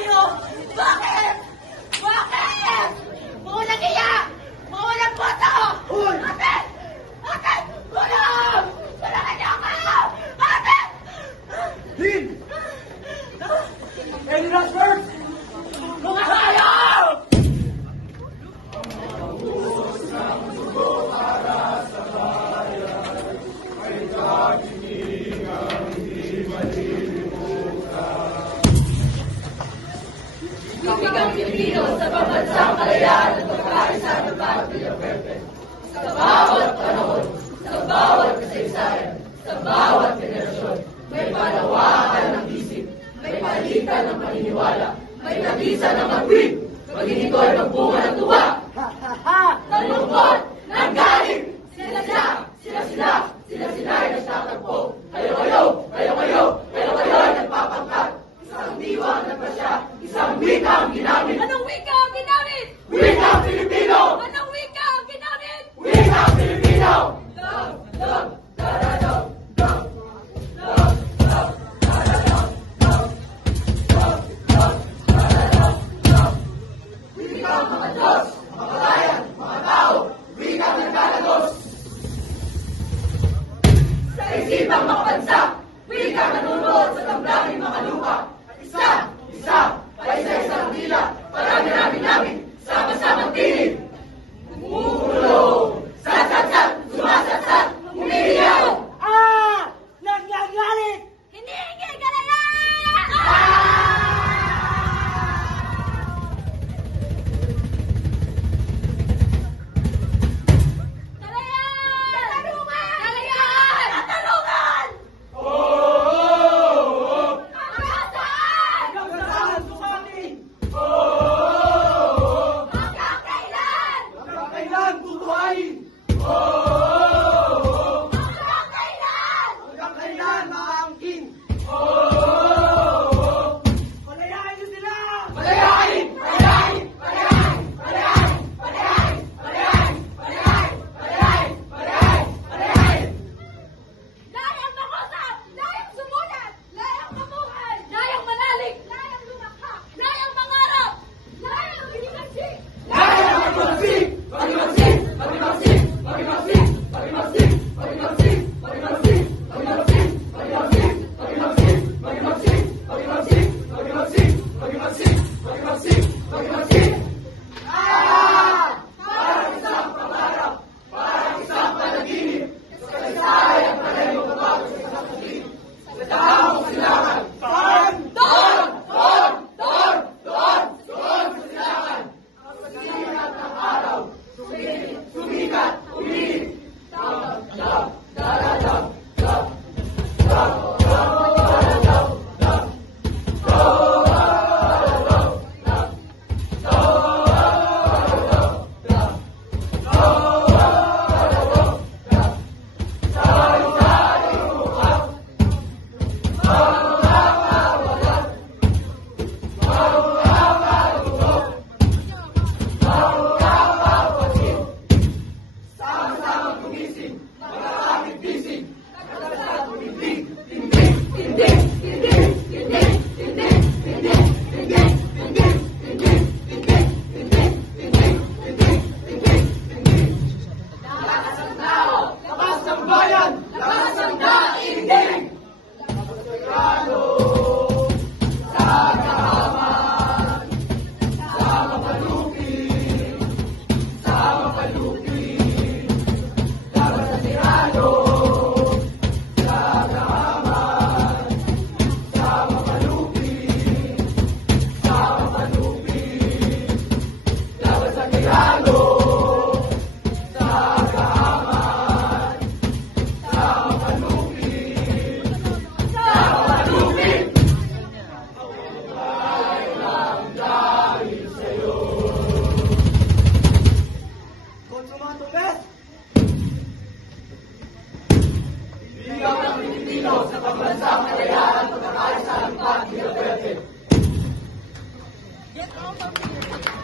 kayo! Bakit? Bakit? Mga walang iya! Mga walang boto! Ate! Ate! Tulong! Tulungan niyo ako! Ate! Lin! Any last words? Mga hayop! Kami Pilipino sa pambansang kalayaan at pagkakaisa ng bawat Pilipino. Sa bawat panahon, sa bawat kasaysayan, sa bawat generasyon, may panawakan ng isip, may palitan ng paniniwala, may nagisan ng agwid, maging ito ay magbunga ng tuwa. Ng lungkot, ng galing, sila ay nagtatagpo. Kayo ay nagpapangkat. Isang diwang nagpasya, isang wika ang ginamit. Anong wika ang ginamit? Wika ang Pilipino! Anong wika ang ginamit? Wika ang Pilipino! Wika ang mga Diyos, mga bayan, mga tao, wika ang naglalagos. Sa isipang mga bansa, wika ang nanunood sa damdamin mga lupa. Isa, paisa-isang dila, parami-rami namin, sama-samang tinig. Umuulo, sasatsat, sumasatsat, umiiyaw. Nangyagalit! Hinihingi kalayaan! Kalayaan! Katarungan! Kalayaan! Katarungan! Hanggang saan? Hanggang saan sumating? Hanggang kailan? Hanggang kailan tutuhanin? Hanggang kailan? Hanggang kailan maangkin? Palayain niyo sila! Palayain! Palayain! Palayain! Palayain! Palayain! Palayain! Palayain! Palayain! Palayain! Palayain! Layang makusap! Layang sumulat! Layang mamuhay! Layang manalig! Layang lumakha! Layang mangarap! Layang binimagsik! Layang magmagsik! Magmagsik! Magmagsik! Magmagsik! Magmagsik! Magmagsik! Magmagsik! Magmagsik! Magmagsik! Magmagsik! Magmagsik! Magmagsik! Magmagsik! Magmagsik! Magmagsik! Magmagsik! Parang isang pangarap! Parang isang panaginip! Kasaysayan palayo bago sa isang pagib! Sa damang silangan! Saan? Doon! Doon! Doon! Doon! Doon sa silangan! Ang sikat ng araw! Sumikat! Umilit! Dab! Dab! Daradab! Dab! Dab! Daradab! Dab! Sama-samang gumising, makakapit bisig, nagdadala tumindig, tindig, tindig, tindig, tindig, tindig, tindig, tindig, tindig, tindig, tindig, tindig, tindig, tindig, tindig, tindig. Lakas ng tao, lakas ng bayan, lakas ng daigdig. Lakas sa kahaman, sa mapalupin, sa mapalupin. Laban sa tirano, sa kahaman, sa mapalupin, sa mapalupin. Laban sa tirano, sa kahaman, sa mapalupin, sa mapalupin. Ay lang dahil sa'yo. Konsumato Ikaw ng Pilipino sa pambansang kalayaan at pagkakaisa ng bawat Pilipino. Get out of here!